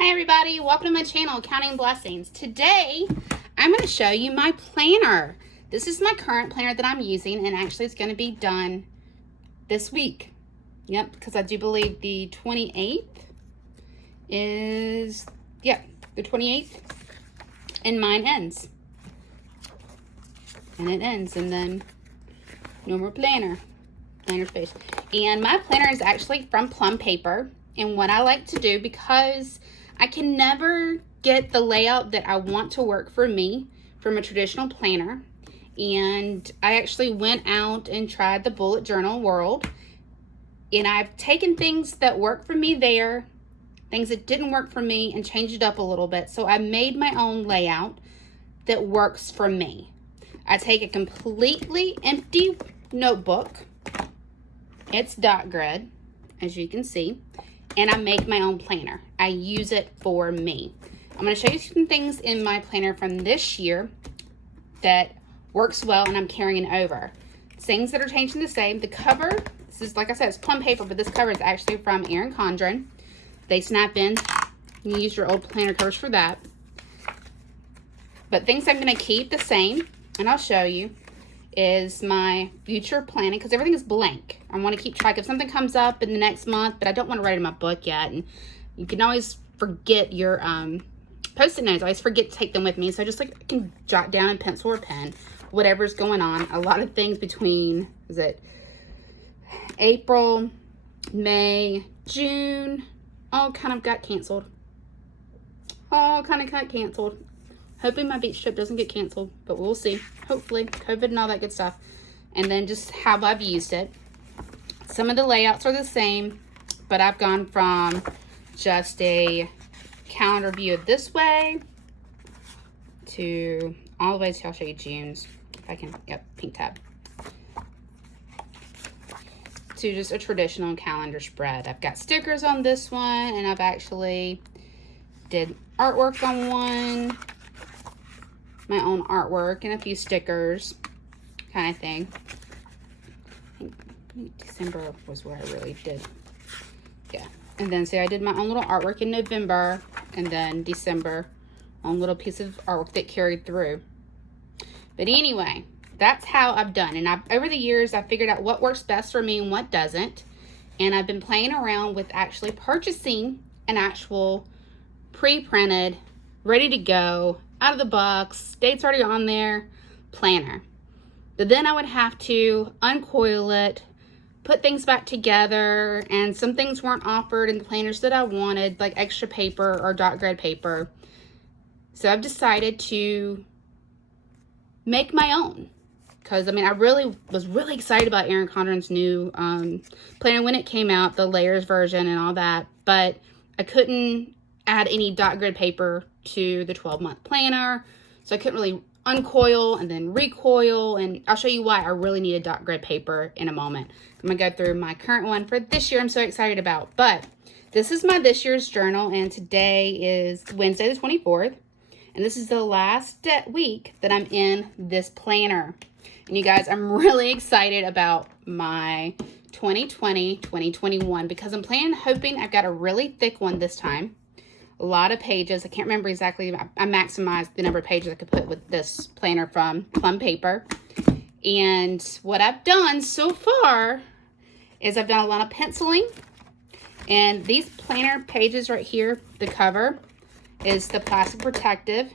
Hi everybody, welcome to my channel, Counting Blessings. Today, I'm going to show you my planner. This is my current planner that I'm using, and actually it's going to be done this week. Yep, because I do believe the 28th is, the 28th, and mine ends. And it ends, and then no more planner space. And my planner is actually from Plum Paper, and what I like to do, because I can never get the layout that I want to work for me from a traditional planner. And I actually went out and tried the bullet journal world. And I've taken things that work for me there, things that didn't work for me, and changed it up a little bit. So I made my own layout that works for me. I take a completely empty notebook. It's dot grid, as you can see. And I make my own planner. I use it for me. I'm going to show you some things in my planner from this year that works well and I'm carrying over. Things that are changing the same. The cover, this is, like I said, it's Plum Paper, but this cover is actually from Erin Condren. They snap in. You use your old planner covers for that. But things I'm going to keep the same, and I'll show you, is my future planning, because everything is blank. I want to keep track if something comes up in the next month, but I don't want to write in my book yet. And you can always forget your post-it notes. I always forget to take them with me, so I just can jot down in pencil or pen whatever's going on. A lot of things between, is it April, May, June, all kind of got canceled. Hoping my beach trip doesn't get canceled, but we'll see. Hopefully, COVID and all that good stuff. And then just how I've used it. Some of the layouts are the same, but I've gone from just a calendar view this way to all the way to, I'll show you June's, if I can, yep, pink tab. To just a traditional calendar spread. I've got stickers on this one, and I've actually did artwork on one. My own artwork and a few stickers kind of thing. I think December was where I really did. Yeah. And then see, I did my own little artwork in November, and then December, own little piece of artwork that carried through. But anyway, that's how I've done. And over the years, I figured out what works best for me and what doesn't. And I've been playing around with actually purchasing an actual pre-printed, ready to go, out of the box, dates already on there, planner. But then I would have to uncoil it, put things back together, and some things weren't offered in the planners that I wanted, like extra paper or dot grid paper. So I've decided to make my own. Because, I mean, I was really excited about Erin Condren's new planner when it came out, the layers version and all that. But I couldn't add any dot grid paper to the 12-month planner, so I couldn't really uncoil and then recoil, and I'll show you why I really needed dot grid paper in a moment. I'm gonna go through my current one for this year I'm so excited about. But this is my this year's journal, and today is Wednesday the 24th, and this is the last week that I'm in this planner. And you guys, I'm really excited about my 2020-2021 because I'm hoping I've got a really thick one this time. A lot of pages. I can't remember exactly. I maximized the number of pages I could put with this planner from Plum Paper. And what I've done so far is I've done a lot of penciling. And these planner pages right here, the cover is the plastic protective.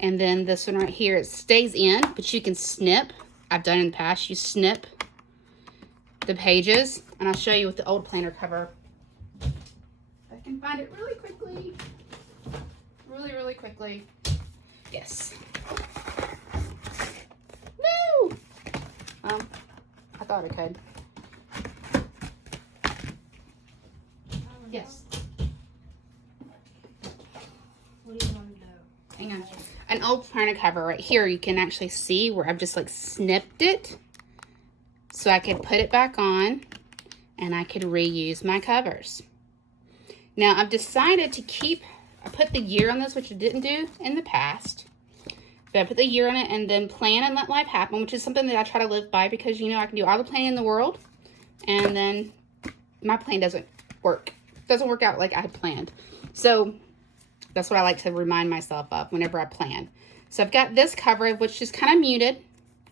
And then this one right here, it stays in, but you can snip. I've done in the past. You snip the pages. And I'll show you with the old planner cover. I can find it really quickly. Really quickly. Yes. No! I thought I could. Yes. What do you want to do? Hang on. An old planner cover right here, you can actually see where I've just snipped it so I could put it back on and I could reuse my covers. Now, I've decided to I put the year on this, which I didn't do in the past. But I put the year on it and then plan and let life happen, which is something that I try to live by because, I can do all the planning in the world. And then my plan doesn't work doesn't work out like I had planned. So that's what I like to remind myself of whenever I plan. So I've got this cover, which is kind of muted.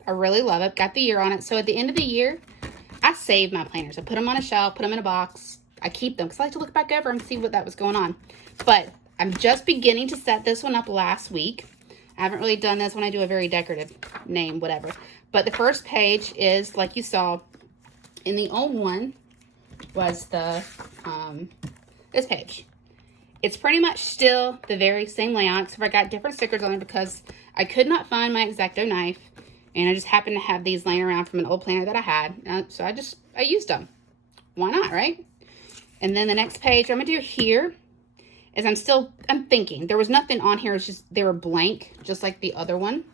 I really love it. Got the year on it. So at the end of the year, I save my planners. I put them on a shelf, put them in a box. I keep them because I like to look back over and see what that was going on. But I'm just beginning to set this one up last week. I haven't really done this when I do a very decorative name, whatever. But the first page is, like you saw in the old one, was the this page. It's pretty much still the very same layout, except I got different stickers on it because I could not find my X-Acto knife, and I just happened to have these laying around from an old planner that I had, so I used them. Why not, right? And then the next page I'm gonna do here is I'm thinking. There was nothing on here, it's just they were blank, just like the other one.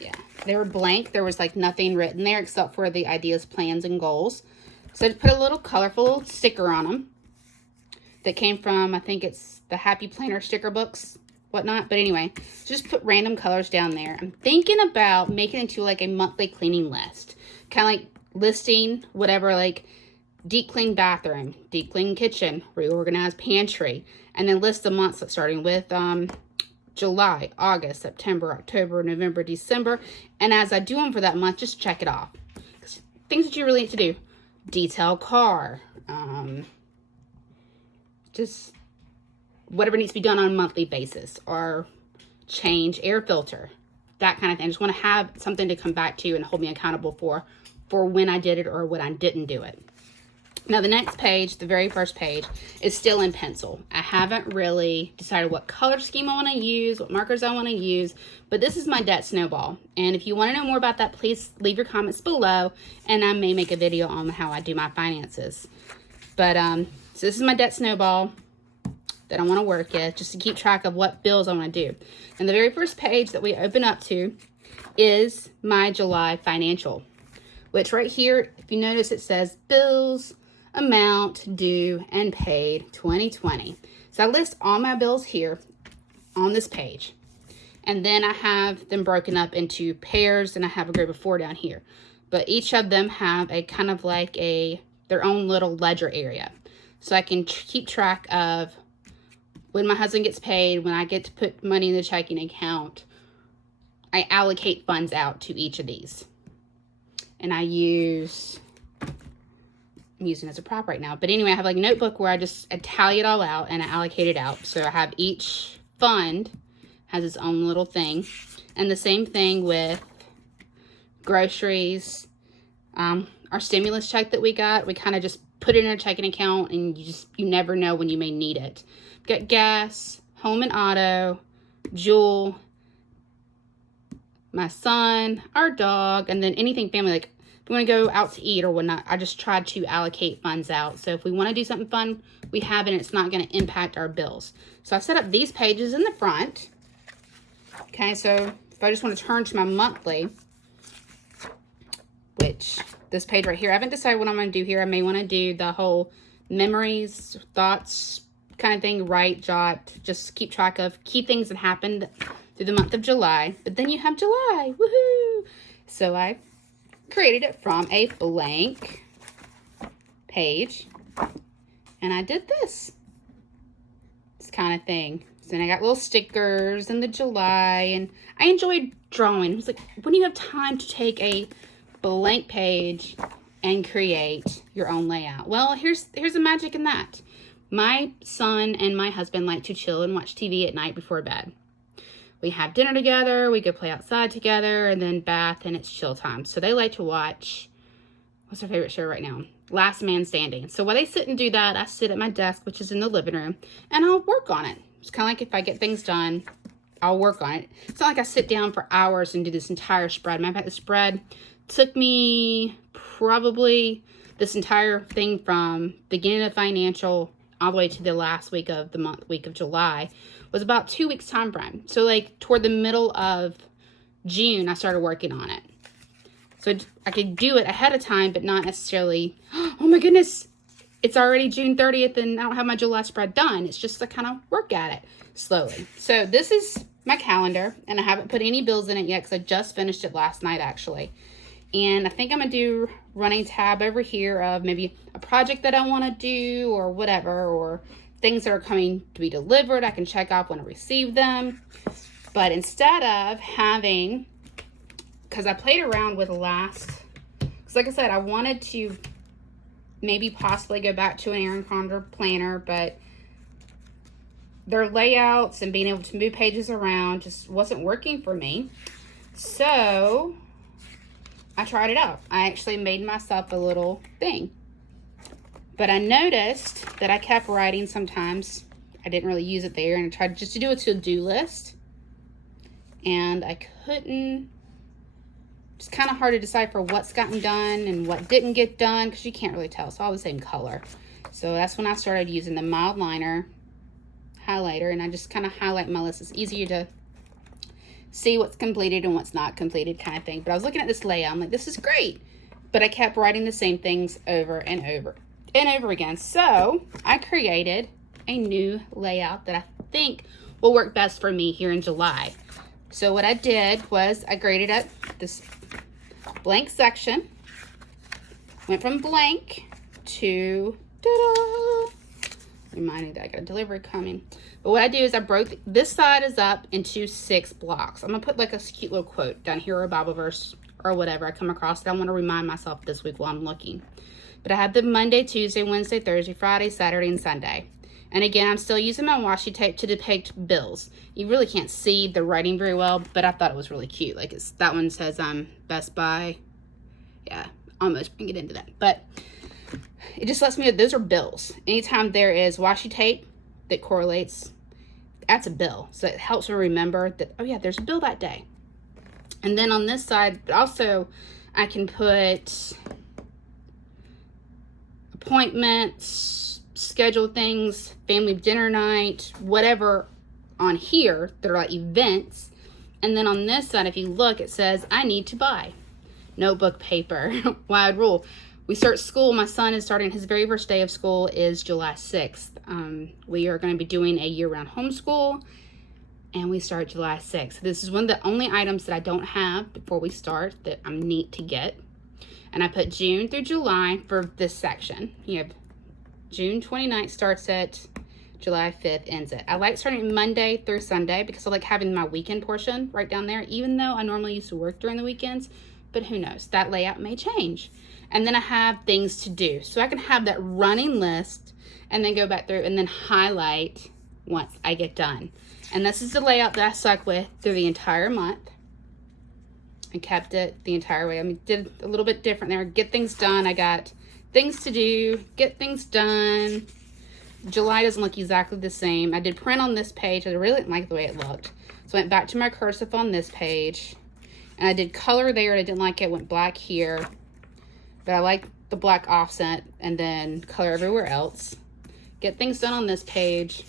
Yeah, they were blank. There was like nothing written there except for the ideas, plans, and goals. So I just put a little colorful sticker on them that came from, I think it's the Happy Planner sticker books, whatnot. But anyway, just put random colors down there. I'm thinking about making it into like a monthly cleaning list. Kind of like listing whatever, like deep clean bathroom, deep clean kitchen, reorganize pantry, and then list the months starting with July, August, September, October, November, December. And as I do them for that month, just check it off. Things that you really need to do. Detail car, just whatever needs to be done on a monthly basis, or change air filter, that kind of thing. I just want to have something to come back to and hold me accountable for when I did it or when I didn't do it. Now the next page, the very first page, is still in pencil. I haven't really decided what color scheme I want to use, what markers I want to use, but this is my debt snowball. And if you want to know more about that, please leave your comments below, and I may make a video on how I do my finances. But so this is my debt snowball that I want to work with, just to keep track of what bills I want to do. And the very first page that we open up to is my July financial, which right here, if you notice, it says bills, amount due, and paid 2020. So I list all my bills here on this page, and then I have them broken up into pairs, and I have a group of 4 down here, but each of them have a kind of like their own little ledger area, so I can keep track of when my husband gets paid, when I get to put money in the checking account. I allocate funds out to each of these, and I'm using it as a prop right now. But anyway, I have like a notebook where I tally it all out and I allocate it out. So I have each fund has its own little thing. And the same thing with groceries. Our stimulus check that we got, we kind of just put it in a checking account, and you never know when you may need it. Got gas, home and auto, Jewel, my son, our dog, and then anything family, like if we want to go out to eat or whatnot, I just try to allocate funds out. So if we want to do something fun, we have it, and it's not going to impact our bills. So I set up these pages in the front. Okay, so if I just want to turn to my monthly, which this page right here, I haven't decided what I'm going to do here. I may want to do the whole memories, thoughts kind of thing, write, jot, just keep track of key things that happened through the month of July. But then you have July, woohoo! So I created it from a blank page, and I did this kind of thing. So then I got little stickers and the July, and I enjoyed drawing. It was like, when you have time to take a blank page and create your own layout? Well, here's the magic in that. My son and my husband like to chill and watch TV at night before bed. We have dinner together, we go play outside together, and then bath, and it's chill time. So they like to watch, what's their favorite show right now? Last Man Standing. So while they sit and do that, I sit at my desk, which is in the living room, and I'll work on it. It's kind of like if I get things done, I'll work on it. It's not like I sit down for hours and do this entire spread. Matter of fact, the spread took me probably this entire thing from beginning of financial all the way to the last week of the month, week of July, was about 2 weeks time frame. So like toward the middle of June, I started working on it. So I could do it ahead of time, but not necessarily, oh my goodness, it's already June 30th and I don't have my July spread done. It's just to kind of work at it slowly. So this is my calendar, and I haven't put any bills in it yet because I just finished it last night actually. And I think I'm gonna do running tab over here of maybe a project that I want to do or whatever, or things that are coming to be delivered. I can check off when I receive them. But instead of having, because I played around with because like I said, I wanted to maybe possibly go back to an Erin Condor planner, but their layouts and being able to move pages around just wasn't working for me. So I tried it out. I actually made myself a little thing. But I noticed that I kept writing sometimes. I didn't really use it there, and I tried just to do a to-do list. And I couldn't, it's kind of hard to decipher what's gotten done and what didn't get done, because you can't really tell. It's all the same color. So that's when I started using the mild liner highlighter, and I just kind of highlight my list. It's easier to see what's completed and what's not completed, kind of thing. But I was looking at this layout, I'm like, this is great. But I kept writing the same things over and over and over again. So I created a new layout that I think will work best for me here in July. So what I did was I graded up this blank section, went from blank to reminding that I got a delivery coming. But what I do is I broke this side is up into 6 blocks. I'm gonna put like a cute little quote down here or a Bible verse or whatever I come across that I want to remind myself this week while I'm looking. But I have the Monday, Tuesday, Wednesday, Thursday, Friday, Saturday, and Sunday. And again, I'm still using my washi tape to depict bills. You really can't see the writing very well, but I thought it was really cute. Like that one says Best Buy. Yeah, almost bring it into that. But it just lets me know those are bills. Anytime there is washi tape that correlates, that's a bill. So it helps me remember that, oh yeah, there's a bill that day. And then on this side, but also I can put appointments, schedule things, family dinner night, whatever on here that are like events. And then on this side, if you look, it says I need to buy notebook paper. Wide rule. We start school. My son is starting his very first day of school is July 6th. We are going to be doing a year-round homeschool, and we start July 6th. This is one of the only items that I don't have before we start that I'm neat to get. And I put June through July for this section. You have June 29th starts at July 5th ends it. I like starting Monday through Sunday because I like having my weekend portion right down there, even though I normally used to work during the weekends. But who knows? That layout may change. And then I have things to do. So I can have that running list and then go back through and then highlight once I get done. And this is the layout that I stuck with through the entire month. I kept it the entire way. I mean, did a little bit different there. Get things done. I got things to do, get things done. July doesn't look exactly the same. I did print on this page. I really didn't like the way it looked. So I went back to my cursive on this page. And I did color there. I didn't like it. Went black here. But I like the black offset and then color everywhere else. Get things done on this page.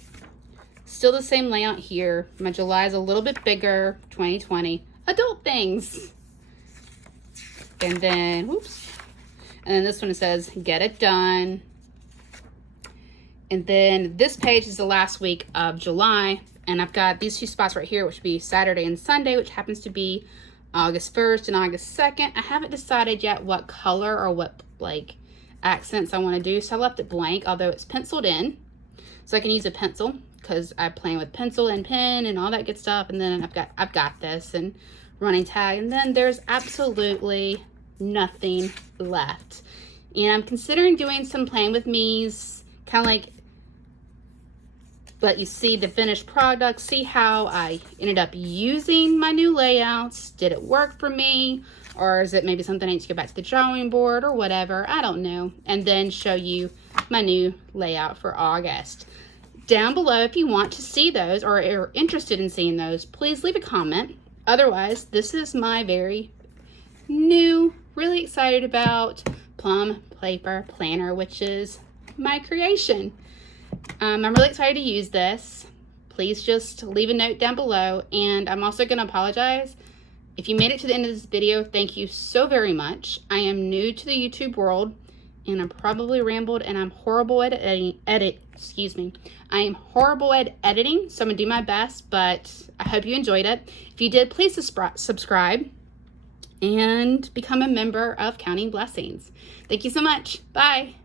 Still the same layout here. My July is a little bit bigger. 2020. Adult things. And then, whoops. And then this one says, get it done. And then this page is the last week of July. And I've got these 2 spots right here, which would be Saturday and Sunday, which happens to be August 1st and August 2nd. I haven't decided yet what color or what like accents I want to do. So I left it blank, although it's penciled in. So I can use a pencil because I plan with pencil and pen and all that good stuff. And then I've got this and running tag. And then there's absolutely nothing left. And I'm considering doing some playing with me's, kind of like let you see the finished product, see how I ended up using my new layouts. Did it work for me? Or is it maybe something I need to go back to the drawing board or whatever? I don't know. And then show you my new layout for August. Down below, if you want to see those or are interested in seeing those, please leave a comment. Otherwise, this is my very new, really excited about Plum Paper Planner, which is my creation. I'm really excited to use this. Please just leave a note down below. And I'm also going to apologize. If you made it to the end of this video, thank you so very much. I am new to the YouTube world and I probably rambled and I'm horrible at I am horrible at editing, so I'm going to do my best, but I hope you enjoyed it. If you did, please subscribe. and become a member of Counting Blessings. Thank you so much. Bye.